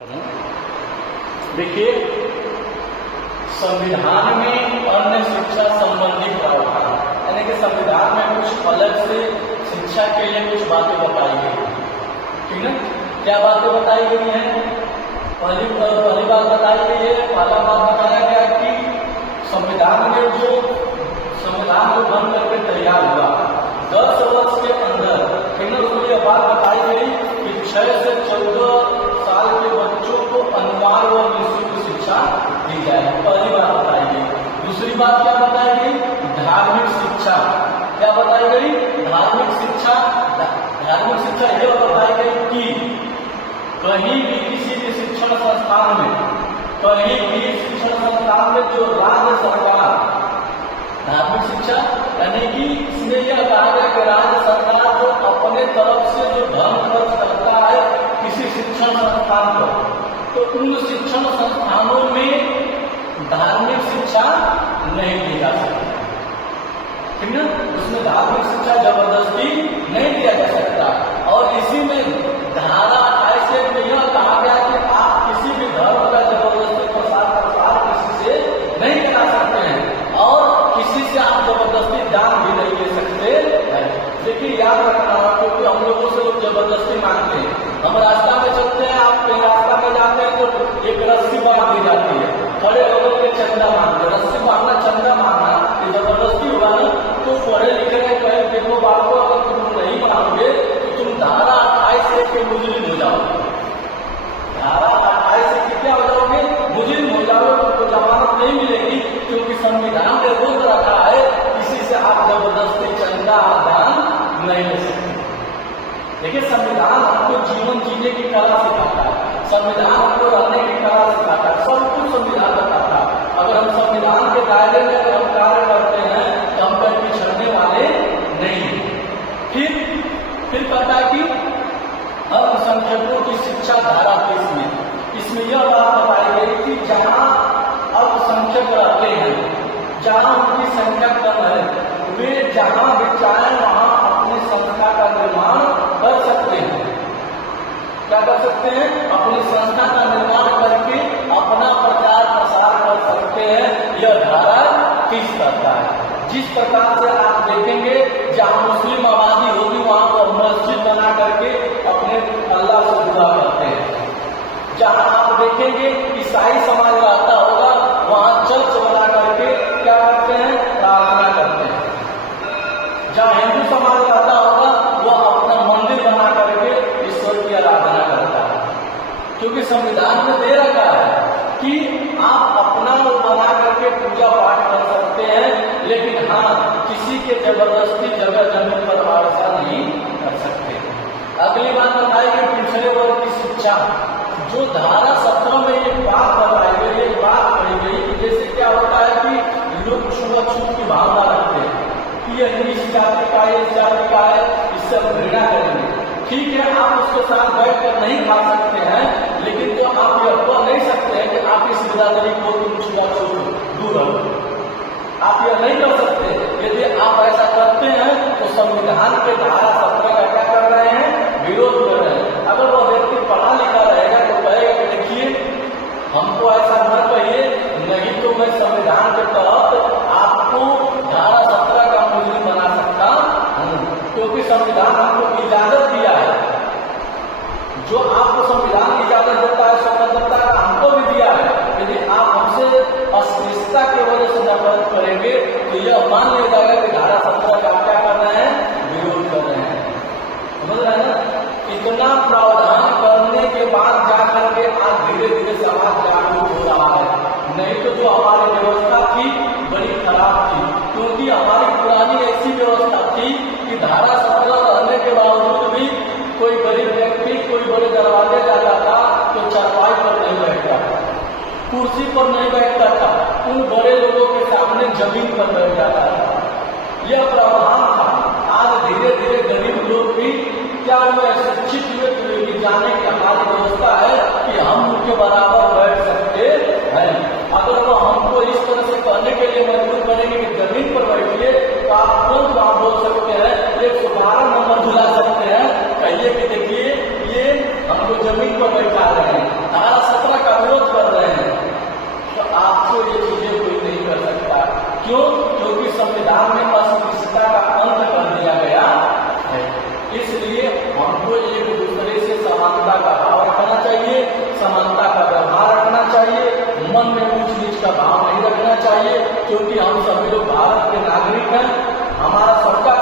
देखिए, संविधान में अन्य शिक्षा संबंधी प्रावधान, यानी कि संविधान में कुछ अलग से शिक्षा के लिए कुछ बातें बताई गई, ठीक है। क्या बातें बताई गई हैं? पहली बात बताई गई है, पहला बात बताया गया कि संविधान जो बन करके तैयार हुआ 10 वर्ष के अंदर, ठीक है, उसमें यह बात बताई गई कि 6 से 14 साल के बच्चों को अनिवार्य और निःशुल्क शिक्षा दी जाए। पहली बात बताई गई। दूसरी बात क्या बताई गई? धार्मिक शिक्षा। क्या बताई गई? धार्मिक शिक्षा यह बताई गई कि कहीं भी किसी भी शिक्षण संस्थान में जो राज्य सरकार, धार्मिक शिक्षा यानी कि इसमें यह कहा गया कि राज्य सरकार जो अपने तरफ से जो धन खर्च करता है किसी शिक्षण संस्थान पर, तो उन शिक्षण संस्थानों में धार्मिक शिक्षा नहीं दी जा सकती, ठीक है। उसमें धार्मिक शिक्षा जबरदस्ती नहीं दिया जा सकता। और इसी में धारा ऐसे में यह कहा गया कि आप किसी भी धर्म का जबरदस्ती प्रसार किसी से नहीं करा सकते हैं और किसी से आप जबरदस्ती दान भी नहीं ले सकते हैं। देखिए, याद रखना, क्योंकि हम लोगों से लोग जबरदस्ती मांगते हैं। हम रास्ता में चलते हैं, आप कहीं रास्ता में जाते हैं तो एक रस्सी बांध दी जाती है, खड़े होकर के चंदा मांगते। रस्सी बांधना, चंदा मांगना ये जबरदस्ती हुआ ना। तो पढ़े लिखे रहे कहे, देखो बाबू, अगर तुम नहीं मांगोगे तो तुम धारा 28 के मुजरिम हो जाओगे। धारा 28 के क्या हो जाओगे? मुजरिम हो जाओगे। तो जमानत नहीं मिलेगी, क्योंकि संविधान ने रोक रखा है किसी से आप जबरदस्ती चंदा दान नहीं ले सकते। देखिए, संविधान हमको जीवन जीने की कला सिखाता है, संविधान हमको रहने की कला सिखाता है, सब कुछ संविधान बताता है। अगर हम संविधान के दायरे में अगर हम कार्य करते हैं तो हम कहीं पिछड़ने वाले नहीं हैं। फिर कहता है कि अल्पसंख्यकों की शिक्षा धारा 30 में, इसमें यह बात बताई गई कि जहाँ अल्पसंख्यक रहते हैं, जहाँ उनकी संख्या कम है, वे जहाँ भी चाहें वहाँ अपनी संस्था का निर्माण कर सकते हैं। क्या कर सकते हैं? अपनी संस्था का निर्माण करके अपना प्रचार प्रसार कर सकते हैं। यह धारा 30 करता है। जिस प्रकार से आप देखेंगे, जहाँ मुस्लिम आबादी होगी वहाँ पर मस्जिद बना करके अपने अल्लाह से दुआ करते हैं। जहाँ आप देखेंगे ईसाई समाज रहता होगा, वहाँ चर्च बना करके क्या करते हैं? प्रार्थना करते हैं। जहाँ हिंदू समाज रहता होगा, वह अपना मंदिर बना करके ईश्वर की आराधना करता है। क्योंकि संविधान में दे रखा है कि आप अपना बना करके पूजा पाठ कर सकते हैं, लेकिन हाँ, किसी के जबरदस्ती जगह जमीन पर वारसा नहीं कर सकते। अगली बात बताई कि पिछड़े वर्ग की शिक्षा, जो धारा 17 में एक बात बताई गई, एक बात कही गई कि जैसे क्या होता है कि लोग छुआछूत की भावना रखते हैं कि यह इस जाति का है, इस जाति का है, इससे घृणा करेंगे। ठीक है, आप उसके साथ बैठ कर नहीं खा सकते हैं, लेकिन तो आप यह कह नहीं सकते हैं कि आप इस बिरादरी को तुम छुआछूत दूर रहो। आप यह नहीं कर सकते। यदि आप ऐसा करते हैं तो संविधान के धारा 17 का क्या कर रहे हैं? विरोध कर रहे हैं। अगर वह व्यक्ति पढ़ा लिखा रहेगा तो कहेगा कि देखिए, हमको ऐसा न कहिए, नहीं तो मैं संविधान के तहत आपको धारा 17 का मुजरिम बना सकता हूँ, क्योंकि संविधान हमको इजाजत दिया है। जो आपको संविधान इजाजत देता है, स्वतंत्रता का हमको भी दिया है। यदि आप हमसे अस्पृश्यता की वजह से नफरत करेंगे तो यह मान लिया जाएगा कि धारा 17 का क्या कर रहे हैं? विरोध कर रहे हैं। समझ रहे हैं ना? इतना प्रावधान करने के बाद जाकर के आज धीरे धीरे समाज जागरूक हो रहा है। नहीं तो जो हमारी व्यवस्था थी बड़ी खराब थी, क्योंकि हमारी पुरानी ऐसी व्यवस्था थी कि धारा 17 रहने के बावजूद भी कोई गरीब व्यक्ति कोई बड़े दरवाजे जाता था तो चारपाई पर नहीं बैठता था, कुर्सी पर नहीं बैठता था, उन बड़े लोगों के सामने जमीन पर बैठ जाता था। यह प्रावधान था। आज धीरे धीरे गरीब लोग भी क्या हुए? शिक्षित हुए, तो जाने की हमारी व्यवस्था है कि हम उनके बराबर बैठ सकते हैं। अगर वो हमको इस तरह से कहने के लिए मजबूर करेंगे कि जमीन पर बैठिए, तो आप तुरंत आप बोल सकते हैं, 112 नंबर बुला सकते हैं, कहिए कि देखिए ये हमको जमीन पर बैठा रहे हैं। ऊंच नीच का भाव नहीं रखना चाहिए, क्योंकि हम सभी लोग भारत के नागरिक हैं। हमारा सबका